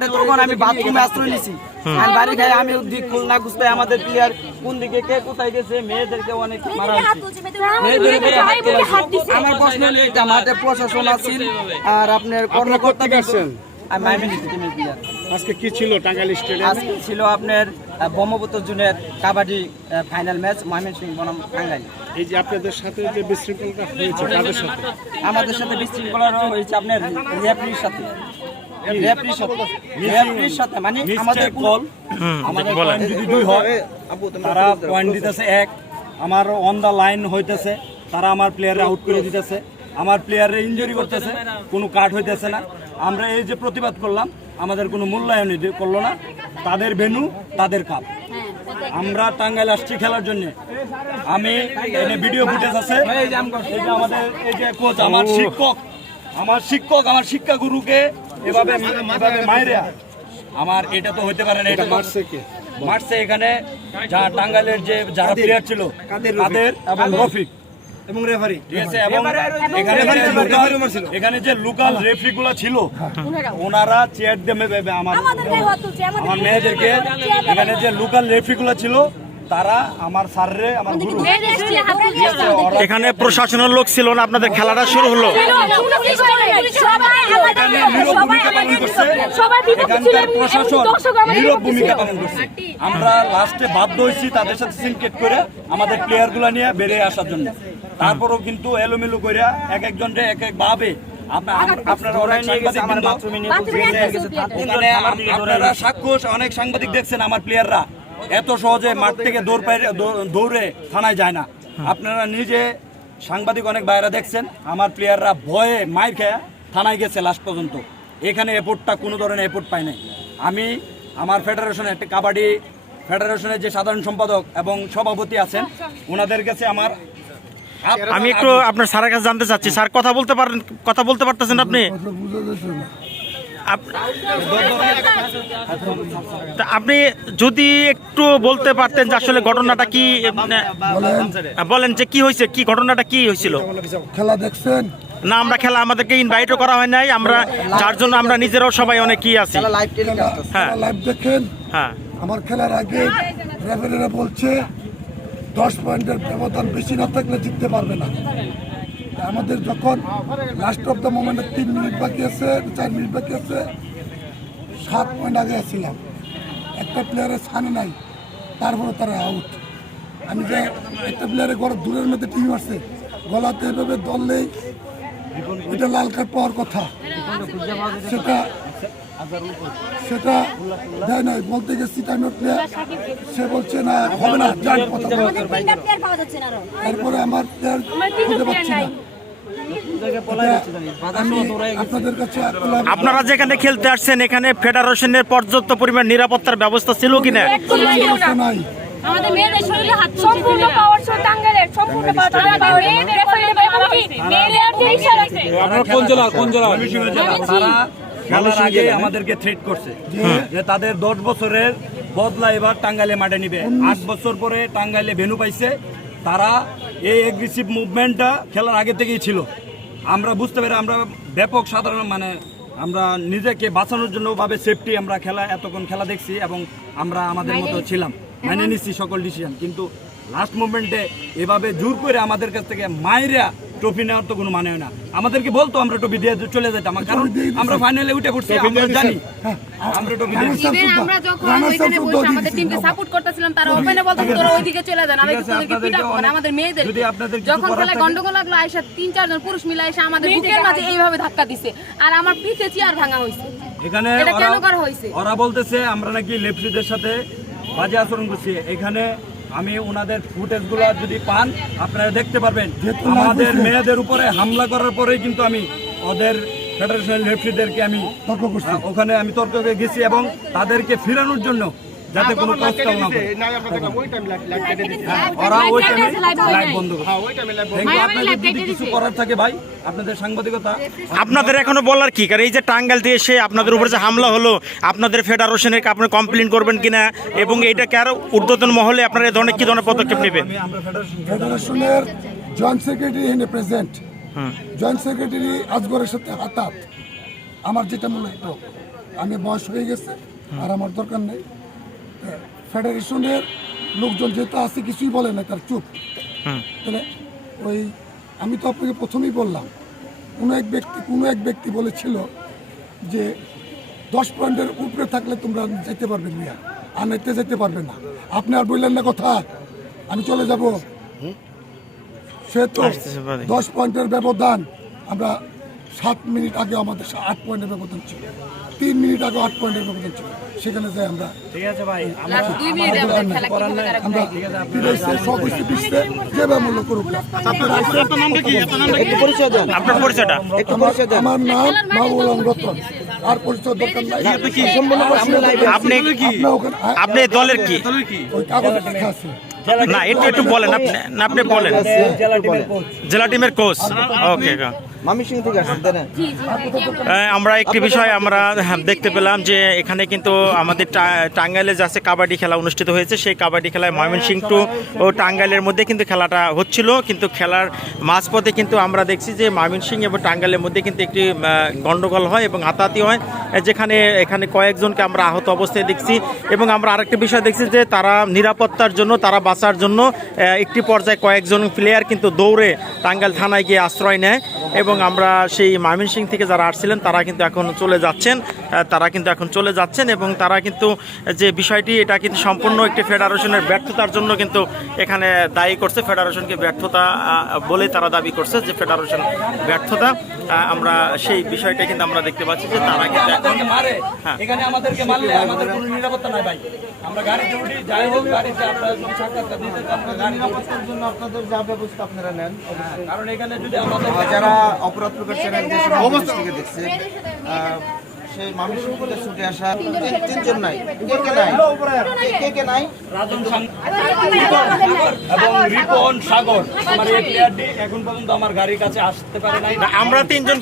আরে তখন আমি বাথরুমে আশ্রয় নিছি। আর বাড়ি খাই আমি দিক খুলনা খুঁজতে আমাদের প্লেয়ার কোন দিকে কে কোথায় গেছে মেয়েদেরকে অনেক মারা হয়েছে। মেয়েদেরকে হাত তোলা হয়েছে। আমার প্রশ্ন হলো এটা মাঠে প্রশাসন আছেন আর আপনার কর্মকর্তা আসছেন? আমি মাইমিনি টিমের প্লেয়ার আজকে কি ছিল টাঙ্গাইল স্টেডিয়ামে? আজকে ছিল আপনার ব্রহ্মপুত্র জুনের কাবাডি ফাইনাল ম্যাচ ময়মনসিংহ বনাম টাঙ্গাইল। এই যে আপনাদের সাথে যে হয়েছে তাদের সাথে? আমাদের সাথে বিশৃঙ্খলা হয়েছে আপনার রেফারির সাথে। রেফারির সাথে। রেফারির সাথে মানে আমাদের কল আমাদের পয়েন্ট যদি দুই হয় তারা পয়েন্ট দিতেছে এক। আমার অন দা লাইন হইতেছে। তারা আমার প্লেয়ারে আউট করে দিতেছে। আমার প্লেয়ারে ইনজুরি করতেছে। কোনো কাট হইতেছে না। আমরা এই যে প্রতিবাদ করলাম আমাদের কোনো মূল্যায়ন করল না। তাদের ভেনু তাদের কাপ আমরা টাঙ্গাইল আসছি খেলার জন্য। আমি ভিডিও ফুটেজ আছে। এই যে আমাদের এই যে কোচ আমার শিক্ষক। আমার শিক্ষক আমার শিক্ষা গুরুকে এভাবে এভাবে মাইরা আমার এটা তো হইতে পারে না এটা মারছে কে? মারছে এখানে যা টাঙ্গাইলের যে যারা প্লেয়ার ছিল কাদের এবং রফিক। এবং রেফারি ঠিক আছে এবং এখানে যে লোকাল- এখানে যে লোকাল রেফারি গুলো ছিল ওনারা চেয়ার দিয়ে আমার হাত আমার মেয়েদেরকে এখানে যে লোকাল রেফারি গুলো ছিল তারা আমার গুরু। এখানে প্রশাসনের লোক ছিল না আপনাদের খেলাটা শুরু হলো। এখানে নীরব ভূমিকা পালন করছে। সবার বিপক্ষে ছিল এখানকার প্রশাসন দর্শক আমাদের নীরব বিপক্ষে ভূমিকা পালন করছে। আমরা লাস্টে বাধ্য হয়েছি তাদের সাথে সিনকেট করে আমাদের প্লেয়ারগুলা নিয়ে বেরিয়ে আসার জন্য। তারপরেও কিন্তু এলোমেলো করে এক একজন এক এক ভাবে আপনারা সাক্ষ্য অনেক সাংবাদিক দেখছেন আমার প্লেয়াররা এত সহজে মাঠ থেকে দৌড় দৌড়ে থানায় যায় না। আপনারা নিজে সাংবাদিক অনেক বাইরে দেখছেন আমার প্লেয়াররা ভয়ে মাইর খেয়ে থানায় গেছে লাস্ট পর্যন্ত। এখানে এপোর্টটা কোনো ধরনের এপোর্ট পায় নাই। আমি আমার ফেডারেশনে একটা কাবাডি ফেডারেশনের যে সাধারণ সম্পাদক এবং সভাপতি আছেন ওনাদের কাছে আমার আমি একটু আপনার স্যারের কাছে জানতে চাচ্ছি। স্যার কথা বলতে পারেন কথা বলতে পারতেছেন আপনি? আপনি যদি একটু বলতে পারতেন যে আসলে ঘটনাটা কি বলেন। যে কি হয়েছে কি ঘটনাটা কি হয়েছিল? খেলা দেখছেন? না আমরা খেলা আমাদেরকে ইনভাইটও করা হয় নাই আমরা যার জন্য আমরা নিজেরাও সবাই অনেক কি আছি। লাইভ হ্যাঁ। লাইভ দেখেন। হ্যাঁ। আমার খেলার আগে রেফারিরা বলছে দশ পয়েন্টের ব্যবধান বেশি না থাকলে জিততে পারবে না। আমাদের যখন লাস্ট অফ দ্য মোমেন্টে তিন মিনিট বাকি আছে চার মিনিট বাকি আছে সাত পয়েন্ট আগে ছিলাম একটা প্লেয়ারের ছানে নাই তারপরে তারা আউট আমি যে একটা প্লেয়ারের ঘর দূরের মধ্যে টিম আছে গলাতে এভাবে দললেই ওইটা লাল কার্ড পাওয়ার কথা। সেটা সেটা দেয় নাই বলতে গেছি টাইম প্লেয়ার সে বলছে না হবে না যান কথা। তারপরে আমার প্লেয়ার খুঁজে পাচ্ছি না। আপনারা যেখানে খেলতে আসছেন এখানে ফেডারেশনের পর্যাপ্ত পরিমাণ নিরাপত্তার ব্যবস্থা ছিল কিনা? আমাদের মেয়েদের শরীরে হাত সম্পূর্ণ পাওয়ার ছিল টাঙ্গাইলের সম্পূর্ণ পাওয়ার মেয়েদের শরীরে এমনকি ইশারা আছে আপনারা কোন জেলা কোন জেলা তারা খেলার আগে আমাদেরকে থ্রেট করছে যে তাদের দশ বছরের বদলা এবার টাঙ্গাইলে মাঠে নিবে। আট বছর পরে টাঙ্গাইলে ভেনু পাইছে। তারা এই এগ্রেসিভ মুভমেন্টটা খেলার আগে থেকেই ছিল। আমরা বুঝতে পারি আমরা ব্যাপক সাধারণ মানে আমরা নিজেকে বাঁচানোর জন্য ভাবে সেফটি আমরা খেলা এতক্ষণ খেলা দেখছি এবং আমরা আমাদের মতো ছিলাম। মানে নিচ্ছি সকল ডিসিশন কিন্তু লাস্ট মুভমেন্টে এভাবে জোর করে আমাদের কাছ থেকে মায়েরা ট্রফি নেওয়ার তো কোনো মানে হয় না। আমাদেরকে বলতো আমরা ট্রফি দিয়ে চলে যেতাম। কারণ আমরা ফাইনালে উঠে পড়ছি আমরা জানি। আমরা ট্রফি আপ ইভেন আমরা যখন রানার্স ওইখানে বসে আমাদের টিমকে সাপোর্ট করতেছিলাম তারা ওপেনে বলতো তোরা ওইদিকে চলে যান। আমাদের মেয়েদের যখন খেলায় গন্ডগোল লাগল আয়সা তিন চারজন পুরুষ মিলে এসে আমাদের বুকের মাঝে এইভাবে ধাক্কা দিছে। আর আমার পিঠে চেয়ার ভাঙা হয়েছে। এখানে ওরা- ওরা বলতেছে আমরা নাকি লেফটিদের সাথে বাজে আচরণ করছি। এখানে আমি ওনাদের ফুটেজগুলো যদি পান আপনারা দেখতে পারবেন। যেহেতু আমাদের মেয়েদের উপরে হামলা করার পরেই কিন্তু আমি ওদের ফেডারেশনের লেফটিদেরকে আমি ওখানে আমি তর্ক গেছি এবং তাদেরকে ফেরানোর জন্য যাতে কোনো কষ্ট না করে। হ্যাঁ, ওরা ওই টাইমে লাইভ বন্ধ করে যদি কিছু করার থাকে ভাই আপনাদের সাংবাদিকতা আপনাদের এখনও বলার কি? কারণ এই যে টাঙ্গাইল দিয়ে এসে আপনাদের উপরে যে হামলা হলো আপনাদের ফেডারেশনের আপনি কমপ্লেন করবেন কিনা এবং এইটাকে আরও ঊর্ধ্বতন মহলে আপনারা এই ধরনের কি ধরনের পদক্ষেপ নেবেন? আমরা ফেডারেশনের জয়েন্ট সেক্রেটারি এখানে প্রেজেন্ট জয়েন্ট সেক্রেটারি আজগরের সাথে হাতাত। আমার যেটা মনে হয় আমি বয়স হয়ে গেছে আর আমার দরকার নেই। ফেডারেশনের লোকজন যেহেতু আছে কিছুই বলে না তার চুপ। তাহলে ওই আমি তো আপনাকে প্রথমেই বললাম কোনো এক ব্যক্তি কোনো এক ব্যক্তি বলেছিল যে দশ পয়েন্টের উপরে থাকলে তোমরা যেতে পারবে মিয়া আর নেতে যেতে পারবে না। আপনি আর বললেন না কথা আমি চলে যাব। সে তো দশ পয়েন্টের ব্যবধান আমরা সাত মিনিট আগে আমাদের আট পয়েন্টের ব্যবধান ছিল। তিন মিনিট আগে আট পয়েন্টের ব্যবধান ছিল। সেখানে যাই আমরা ঠিক আছে ভাই লাস্ট দুই মিনিটে আমাদের খেলা কীভাবে তারা আমরা ফিরেছে সব কিছু পিছতে যেভাবে মূল্য করুক। না। একটু পরিচয় দেন। আপনার পরিচয়টা? একটু পরিচয় দেন। আমার নাম মাহবুল রতন। আর পরিচয় দরকার নাই। আপনি দলের কি? ওই কাগজে লেখা আছে। না একটু একটু বলেন আপনি না, আপনি বলেন। জেলা টিমের কোচ জেলা টিমের কোচ ওকে আমরা একটি বিষয় আমরা হ্যাঁ, দেখতে পেলাম যে এখানে কিন্তু আমাদের টাঙ্গাইলে যে আছে কাবাডি খেলা অনুষ্ঠিত হয়েছে সেই কাবাডি খেলায় ময়মনসিংহ টু ও টাঙ্গাইলের মধ্যে কিন্তু খেলাটা হচ্ছিল কিন্তু খেলার মাঝপথে কিন্তু আমরা দেখছি যে ময়মনসিংহ এবং টাঙ্গাইলের মধ্যে কিন্তু একটি আহ, গন্ডগোল হয় এবং হাতাহাতি হয় যেখানে এখানে কয়েকজনকে আমরা আহত অবস্থায় দেখছি এবং আমরা আরেকটি বিষয় দেখছি যে তারা নিরাপত্তার জন্য তারা বাঁচার জন্য একটি পর্যায়ে কয়েকজন প্লেয়ার কিন্তু দৌড়ে টাঙ্গাইল থানায় গিয়ে আশ্রয় নেয় এবং আমরা সেই ময়মনসিং থেকে যারা আসছিলেন, তারা কিন্তু এখন চলে যাচ্ছেন। তারা কিন্তু এখন চলে যাচ্ছেন এবং তারা কিন্তু যে বিষয়টি এটা কিন্তু সম্পূর্ণ একটি ফেডারেশনের ব্যর্থতার জন্য কিন্তু এখানে দায়ী করছে ফেডারেশনকে ব্যর্থতা বলে তারা দাবি করছে যে ফেডারেশন ব্যর্থতা। আমরা সেই বিষয়টা কিন্তু আমরা দেখতে পাচ্ছি যে তারা কিন্তু এখন আমাদেরকে মারে। হ্যাঁ। এখানে আমাদেরকে মারলে আমাদের কোনো নিরাপত্তা নাই ভাই। আমরা গাড়িতে উঠি যাই হোক গাড়িতে আপনার সাক্ষাৎকার দিতে নিরাপত্তার জন্য আপনাদের যা ব্যবস্থা আপনারা নেন কারণ এখানে যদি আমাদের যারা অপরাধ প্রকার চ্যানেল থেকে দেখছে আহ, সেই মানুষ ছুটে আসা তিনজন নাই। কে কে নাই? কে- কে কে নাই? রাজন এবং রিপন সাগর। আমার এই প্লেয়ারটি এখন পর্যন্ত আমার গাড়ির কাছে আসতে পারে নাই। আমরা তিনজন